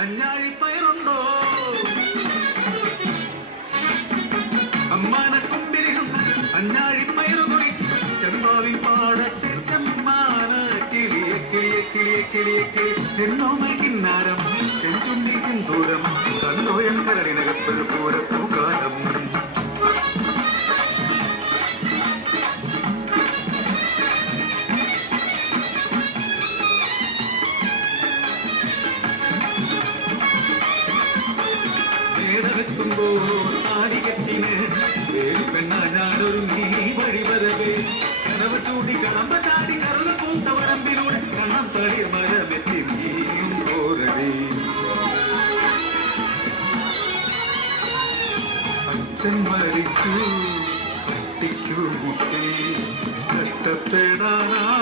അഞ്ഞാഴിപ്പയറുണ്ടോ അമ്മാനക്കൊമ്പിരിക്കും അഞ്ഞാഴിപ്പയറു കുറിക്കും ചെമ്പാവിൻ പാടത്തെ ചെമ്മാന കിളിയെ കിളിയെ കിളിയെ കിളിയെ കിളി എന്നോമൽ കിന്നാരം ചെഞ്ചുണ്ടിൽ സിന്ദൂരം കണ്ടോയം കരളിനകത്തൊരു പൂരപ്പൂക്കാലം ാടികെട്ടിന് പെണ്ണാ ഞാനൊരു നീ വഴി വരവേ കനവ് ചൂടി കളമ്പ ചാടി കറുക പൂത്ത വരമ്പിലൂടെ കണ്ണം തളിയ മരമെത്തി നീയും പോരവേ അച്ഛൻ മരിച്ചു കട്ടിക്കു മുട്ടി കഷ്ടപ്പെടാനായി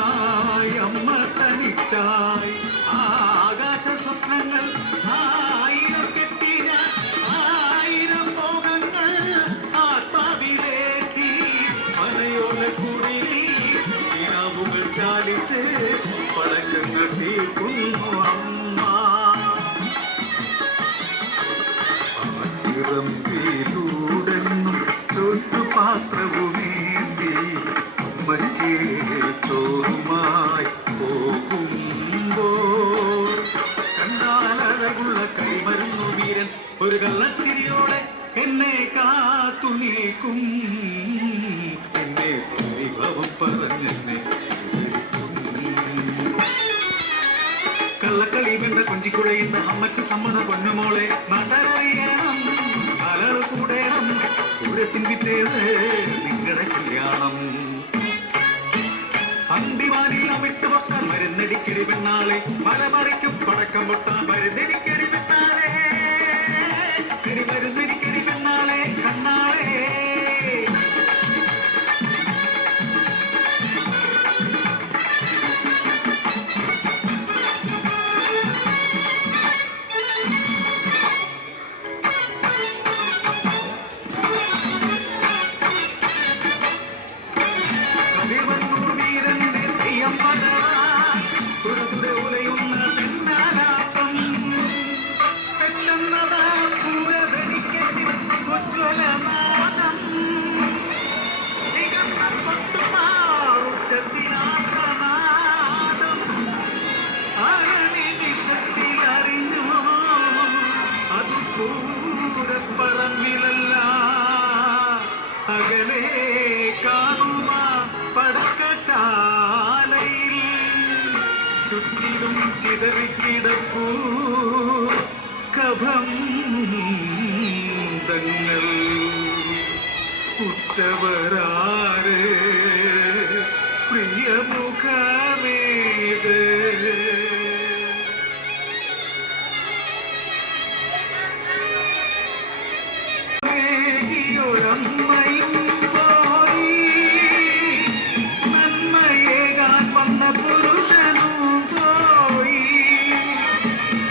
അമ്മ തനിച്ചായി ആകാശ സ്വപ്നങ്ങൾ ആയിരം കെട്ടിന ആയിരം മോഹങ്ങൾ ആത്മാവിലേറ്റി മലയോല കുടിയിൽ ഇനാവുകൾ ചാലിച്ച് പടക്കങ്ങൾ തീർക്കുന്നു അമ്മ ആയിരത്തിലൂടെന്നും ചൊറ്റുപാത്രവുമേന്തി അമ്മയ്ക്ക് ചോറുമായി പോകുമ്പോൾ കണ്ടാലഴകുള്ള കൈമരുന്നു വീരൻ ഒരു കള്ളച്ചിരിയോടെ എന്നെ കാത്തു നിൽക്കും എന്നെ പരിഭവം പറഞ്ഞെന്നെ കള്ളക്കളി വെണ്ട കൊഞ്ചിക്കുഴയുന്ന അമ്മയ്ക്ക് സമ്മത പൊന്നുമോളെ നാട്ടറിയണം കലർ കൂടേണം പൂരത്തിൻ വിറ്റേത് നിങ്ങളുടെ കല്യാണം അന്തിവാരിയിൽ വിട്ടു പൊട്ടാൻ മരുന്നടിക്കടി പെണ്ണാളെ മലമറിക്കും പടക്കം പൊട്ടാൻ മരുന്നടിക്കടി പെണ്ണാളെ മരുന്നടിക്കടി പെണ്ണാളെ കണ്ണാളെ പറമ്പിലല്ല അകലെ കാണുമ പടക്കശാലയിൽ ചുറ്റിലും ചിതറിക്കിടപ്പൂ കഭന്തങ്ങൾ ഉറ്റവരാര് പ്രിയമുഖമേത് ഒരമ്മയും പോയി നന്മയേകാൻ വന്ന പുരുഷനും പോയി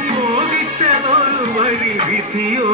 മോഹിച്ചതൊരു വഴി വിധിയോ